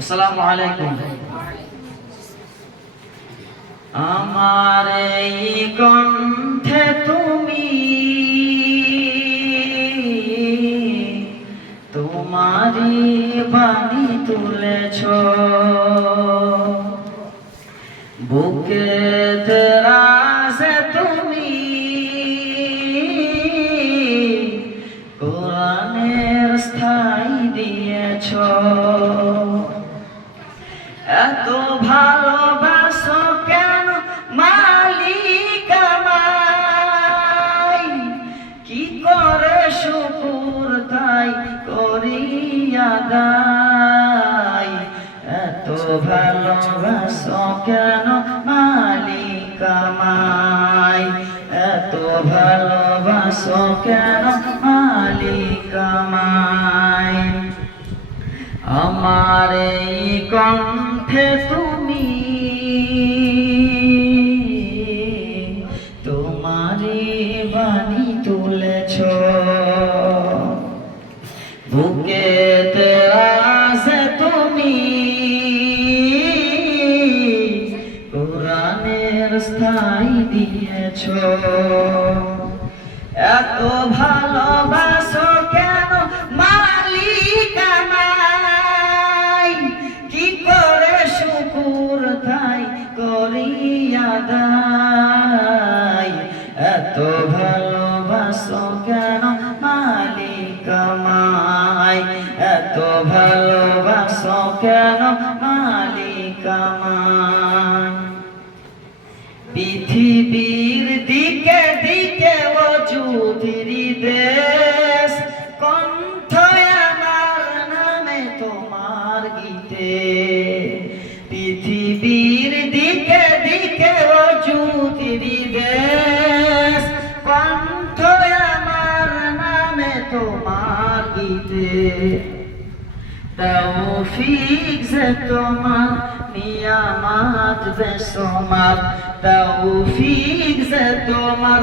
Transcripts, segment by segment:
আসসালামু আলাইকুম। আমার এই কণ্ঠে তুমি তোমারি বাণী তুলেছ, বুকে রাজে তুমি কোরআনের স্থায়ী দিয়েছ। এত ভালোবাসো কেন মালিক আমায়, কি করে শুকুর তাই করি আদায়। এত ভালোবাসো কেন মালিক আমায়, এত ভালোবাসো কেন মালিক আমায়। আমার এই কণ্ঠে তুমি তোমারি বাণী তুলেছ, বুকেতে আছে তুমি কোরআনের স্থায়ী দিয়েছ। এত ভালোবাসো কেন মালিক আমায়, কি করে শুকুর তাই করি আদায়। এত ভালোবাসো কেন মালিক আমায়, এত ভালোবাসো কেন মালিক আমায়। পৃথিবীর দিকে দিকে অযুধিরি দেশ, কণ্ঠ আমার নামে তোমার গীতে। পৃথিবীর দিকে দিকে অযুধিরি দেশ, কণ্ঠ আমার নামে তোমার গীতে। তৌফিক যে তোমার নিয়ামত বেসমার, তৌফিক যে তোমার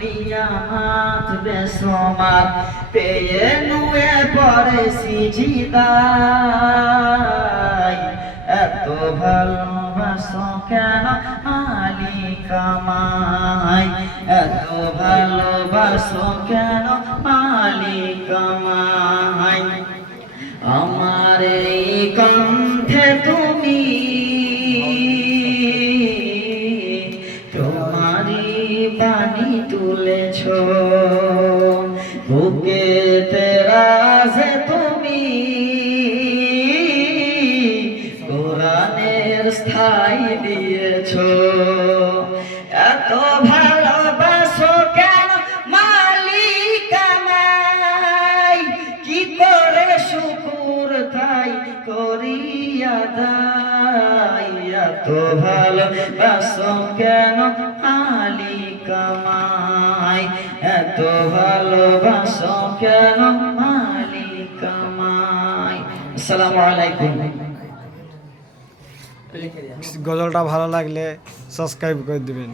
নিয়ামত বেসমার। পেয়ে নুয়ে পড়ে সিজদায়, এত ভালোবাসো কেন মালিক আমায়, এত ভালোবাসো কেন মালিক আমায়। আমার এই কণ্ঠে তুমি তোমারি বাণী তুলেছ, বুকেতে রাজে তুমি কোরআনের স্থায়ী দিয়েছ। এত ভালোবাসো কেন মালিক আমায়, কি করে শুকুর তাই করি আদায়। এত ভালোবাসো কেন মালিক আমায়, এত ভালোবাসো কেন মালিক আমায়। আসসালামু আলাইকুম। গজলটা ভালো লাগলে সাবস্ক্রাইব করে দিবেন।